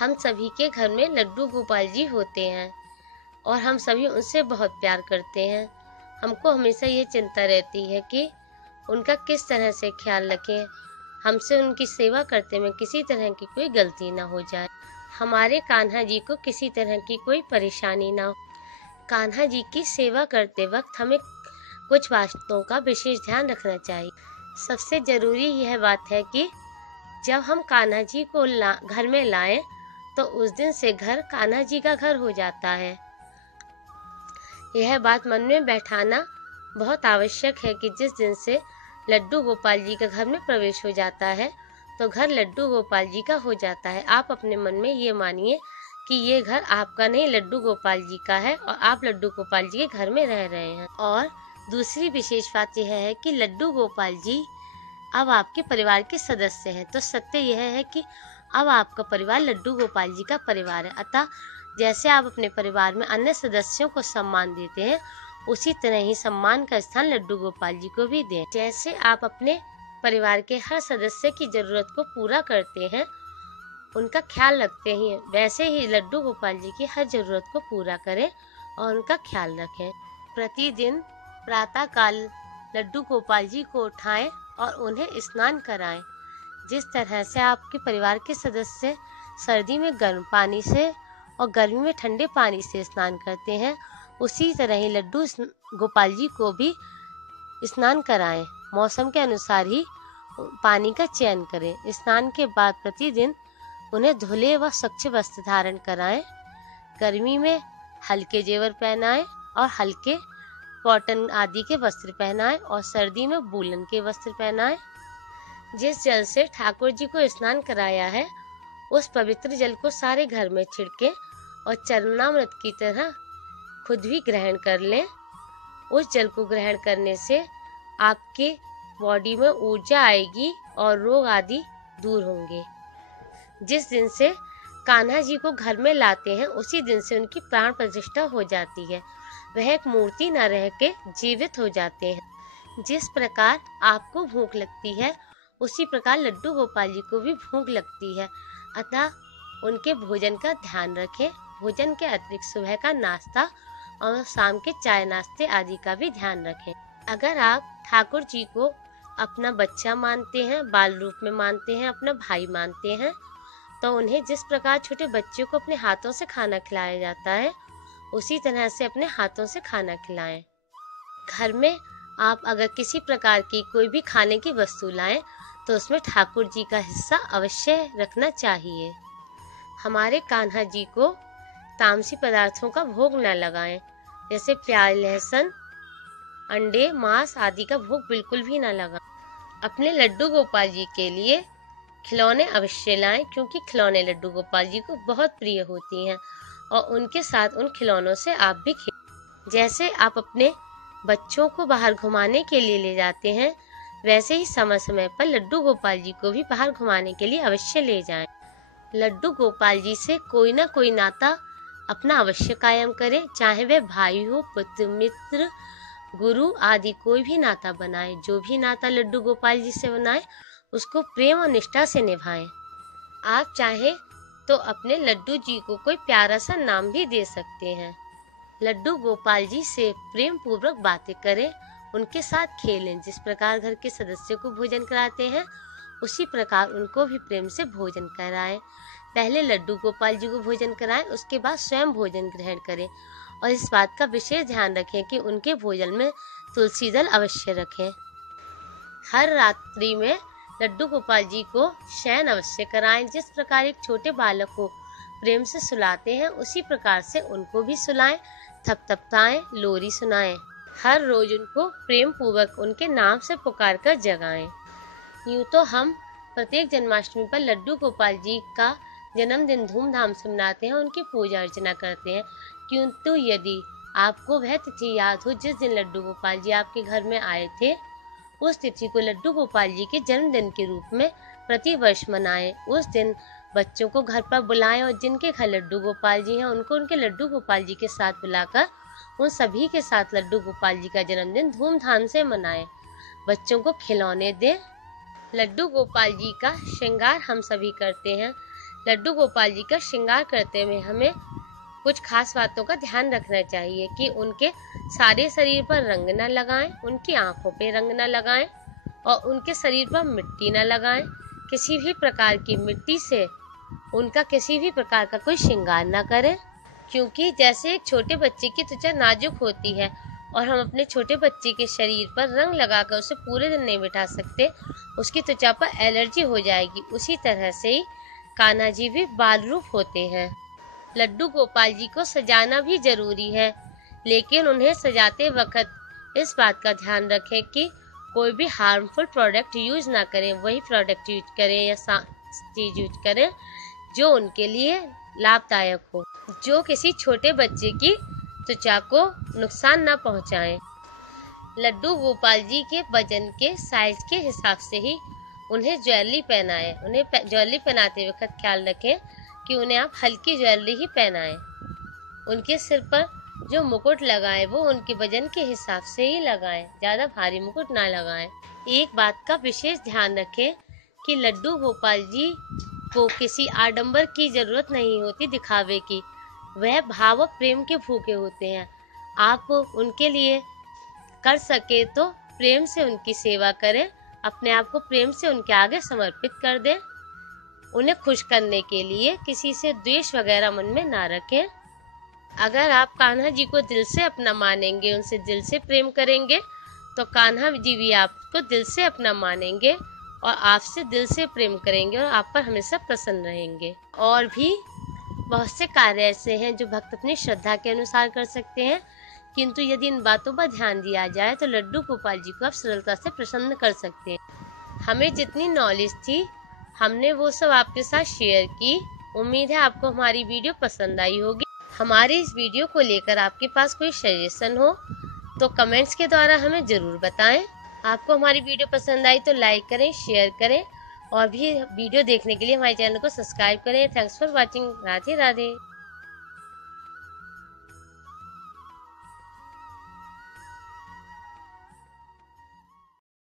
हम सभी के घर में लड्डू गोपाल जी होते हैं और हम सभी उनसे बहुत प्यार करते हैं। हमको हमेशा ये चिंता रहती है कि उनका किस तरह से ख्याल रखें, हमसे उनकी सेवा करते में किसी तरह की कोई गलती ना हो जाए, हमारे कान्हा जी को किसी तरह की कोई परेशानी ना हो। कान्हा जी की सेवा करते वक्त हमें कुछ बातों का विशेष ध्यान रखना चाहिए। सबसे जरूरी यह बात है कि जब हम कान्हा जी को घर में लाएं तो उस दिन से घर कान्हा जी का घर हो जाता है। यह बात मन में बैठाना बहुत आवश्यक है कि जिस दिन से लड्डू गोपाल जी का घर में प्रवेश हो जाता है तो घर लड्डू गोपाल जी का हो जाता है। आप अपने मन में ये मानिए कि ये घर आपका नहीं, लड्डू गोपाल जी का है और आप लड्डू गोपाल जी के घर में रह रहे हैं। और दूसरी विशेष बात यह है कि लड्डू गोपाल जी अब आपके परिवार के सदस्य हैं। तो सत्य यह है कि अब आपका परिवार लड्डू गोपाल जी का परिवार है। अतः जैसे आप अपने परिवार में अन्य सदस्यों को सम्मान देते हैं, उसी तरह ही सम्मान का स्थान लड्डू गोपाल जी को भी दें। जैसे आप अपने परिवार के हर सदस्य की जरूरत को पूरा करते हैं, उनका ख्याल रखते हैं, वैसे ही लड्डू गोपाल जी की हर जरूरत को पूरा करें और उनका ख्याल रखें। प्रतिदिन प्रातः काल लड्डू गोपाल जी को उठाएं और उन्हें स्नान कराएं। जिस तरह से आपके परिवार के सदस्य सर्दी में गर्म पानी से और गर्मी में ठंडे पानी से स्नान करते हैं, उसी तरह ही लड्डू गोपाल जी को भी स्नान कराएं। मौसम के अनुसार ही पानी का चयन करें। स्नान के बाद प्रतिदिन उन्हें धुले व स्वच्छ वस्त्र धारण कराएं। गर्मी में हल्के जेवर पहनाएं और हल्के कॉटन आदि के वस्त्र पहनाएं और सर्दी में वूलन के वस्त्र पहनाएं। जिस जल से ठाकुर जी को स्नान कराया है, उस पवित्र जल को सारे घर में छिड़कें और चरणामृत की तरह खुद भी ग्रहण कर लें। उस जल को ग्रहण करने से आपके बॉडी में ऊर्जा आएगी और रोग आदि दूर होंगे। जिस दिन से कान्हा जी को घर में लाते हैं, उसी दिन से उनकी प्राण प्रतिष्ठा हो जाती है। वह एक मूर्ति न रह के जीवित हो जाते हैं। जिस प्रकार आपको भूख लगती है, उसी प्रकार लड्डू गोपाल जी को भी भूख लगती है। अतः उनके भोजन का ध्यान रखें। भोजन के अतिरिक्त सुबह का नाश्ता और शाम के चाय नाश्ते आदि का भी ध्यान रखें। अगर आप ठाकुर जी को अपना बच्चा मानते हैं, बाल रूप में मानते हैं, अपना भाई मानते हैं, तो उन्हें जिस प्रकार छोटे बच्चे को अपने हाथों से खाना खिलाया जाता है, उसी तरह से अपने हाथों से खाना खिलाएं। घर में आप अगर किसी प्रकार की कोई भी खाने की वस्तु लाएं तो उसमें ठाकुर जी का हिस्सा अवश्य रखना चाहिए। हमारे कान्हा जी को तामसी पदार्थों का भोग न लगाएं, जैसे प्याज, लहसुन, अंडे, मांस आदि का भोग बिल्कुल भी न लगाएं। अपने लड्डू गोपाल जी के लिए खिलौने अवश्य लाएं, क्योंकि खिलौने लड्डू गोपाल जी को बहुत प्रिय होती हैं और उनके साथ उन खिलौनों से आप भी खेलें। जैसे आप अपने बच्चों को बाहर घुमाने के लिए ले जाते हैं, वैसे ही समय समय पर लड्डू गोपाल जी को भी बाहर घुमाने के लिए अवश्य ले जाएं। लड्डू गोपाल जी से कोई ना कोई नाता अपना अवश्य कायम करें, चाहे वह भाई हो, पुत्र, मित्र, गुरु आदि कोई भी नाता बनाए। जो भी नाता लड्डू गोपाल जी से बनाए, उसको प्रेम और निष्ठा से निभाएं। आप चाहे तो अपने लड्डू जी को कोई प्यारा सा नाम भी दे सकते हैं। लड्डू गोपाल जी से प्रेम पूर्वक बातें करें, उनके साथ खेलें। जिस प्रकार घर के सदस्यों को भोजन कराते हैं, उसी प्रकार उनको भी प्रेम से भोजन कराएं। पहले लड्डू गोपाल जी को भोजन कराएं, उसके बाद स्वयं भोजन ग्रहण करें और इस बात का विशेष ध्यान रखें कि उनके भोजन में तुलसी दल अवश्य रखें। हर रात्रि में लड्डू गोपाल जी को शयन अवश्य कराएं। जिस प्रकार एक छोटे बालक को प्रेम से सुलाते हैं, उसी प्रकार से उनको भी सुलाएं, थपथपाएं, लोरी सुनाएं। हर रोज उनको प्रेम पूर्वक उनके नाम से पुकार कर जगाएं। यूं तो हम प्रत्येक जन्माष्टमी पर लड्डू गोपाल जी का जन्मदिन धूमधाम से मनाते हैं, उनकी पूजा अर्चना करते हैं। किंतु यदि आपको वह तिथि याद हो जिस दिन लड्डू गोपाल जी आपके घर में आए थे, उस तिथि को लड्डू गोपाल जी के जन्मदिन के रूप में प्रति वर्ष मनाएं। उस दिन बच्चों को घर पर बुलाएं और जिनके घर लड्डू गोपाल जी हैं, उनको उनके लड्डू गोपाल जी के साथ बुलाकर उन सभी के साथ लड्डू गोपाल जी का जन्मदिन धूमधाम से मनाएं। बच्चों को खिलौने दें। लड्डू गोपाल जी का श्रृंगार हम सभी करते हैं। लड्डू गोपाल जी का श्रृंगार करते हुए हमें कुछ खास बातों का ध्यान रखना चाहिए कि उनके सारे शरीर पर रंग न लगाएं, उनकी आंखों पे रंग न लगाएं और उनके शरीर पर मिट्टी न लगाएं। किसी भी प्रकार की मिट्टी से उनका किसी भी प्रकार का कोई श्रृंगार न करें, क्योंकि जैसे एक छोटे बच्चे की त्वचा नाजुक होती है और हम अपने छोटे बच्चे के शरीर पर रंग लगाकर उसे पूरे दिन नहीं बिठा सकते, उसकी त्वचा पर एलर्जी हो जाएगी। उसी तरह से ही कान्हा जी भी बाल रूप होते हैं। लड्डू गोपाल जी को सजाना भी जरूरी है, लेकिन उन्हें सजाते वक्त इस बात का ध्यान रखें कि कोई भी हार्मफुल प्रोडक्ट यूज ना करें, वही प्रोडक्ट यूज करें या चीज यूज करें जो उनके लिए लाभदायक हो, जो किसी छोटे बच्चे की त्वचा को नुकसान न पहुंचाएं। लड्डू गोपाल जी के वजन के साइज के हिसाब से ही उन्हें ज्वेलरी पहनाएं। उन्हें ज्वेलरी पहनाते वक्त ख्याल रखें कि उन्हें आप हल्की ज्वेलरी ही पहनाएं। उनके सिर पर जो मुकुट लगाएं वो उनके वजन के हिसाब से ही लगाएं, ज्यादा भारी मुकुट ना लगाएं। एक बात का विशेष ध्यान रखें कि लड्डू गोपाल जी को किसी आडंबर की जरूरत नहीं होती, दिखावे की। वह भाव प्रेम के भूखे होते हैं। आप उनके लिए कर सके तो प्रेम से उनकी सेवा करें, अपने आप को प्रेम से उनके आगे समर्पित कर दें। उन्हें खुश करने के लिए किसी से द्वेष वगैरह मन में ना रखें। अगर आप कान्हा जी को दिल से अपना मानेंगे, उनसे दिल से प्रेम करेंगे, तो कान्हा जी भी आपको दिल से अपना मानेंगे और आपसे दिल से प्रेम करेंगे और आप पर हमेशा प्रसन्न रहेंगे। और भी बहुत से कार्य ऐसे हैं जो भक्त अपनी श्रद्धा के अनुसार कर सकते हैं, किंतु यदि इन बातों पर ध्यान दिया जाए तो लड्डू गोपाल जी को आप सरलता से प्रसन्न कर सकते हैं। हमें जितनी नॉलेज थी हमने वो सब आपके साथ शेयर की। उम्मीद है आपको हमारी वीडियो पसंद आई होगी। हमारी इस वीडियो को लेकर आपके पास कोई सजेशन हो तो कमेंट्स के द्वारा हमें जरूर बताएं। आपको हमारी वीडियो पसंद आई तो लाइक करें, शेयर करें और भी वीडियो देखने के लिए हमारे चैनल को सब्सक्राइब करें। Thanks for watching. Radhe Radhe.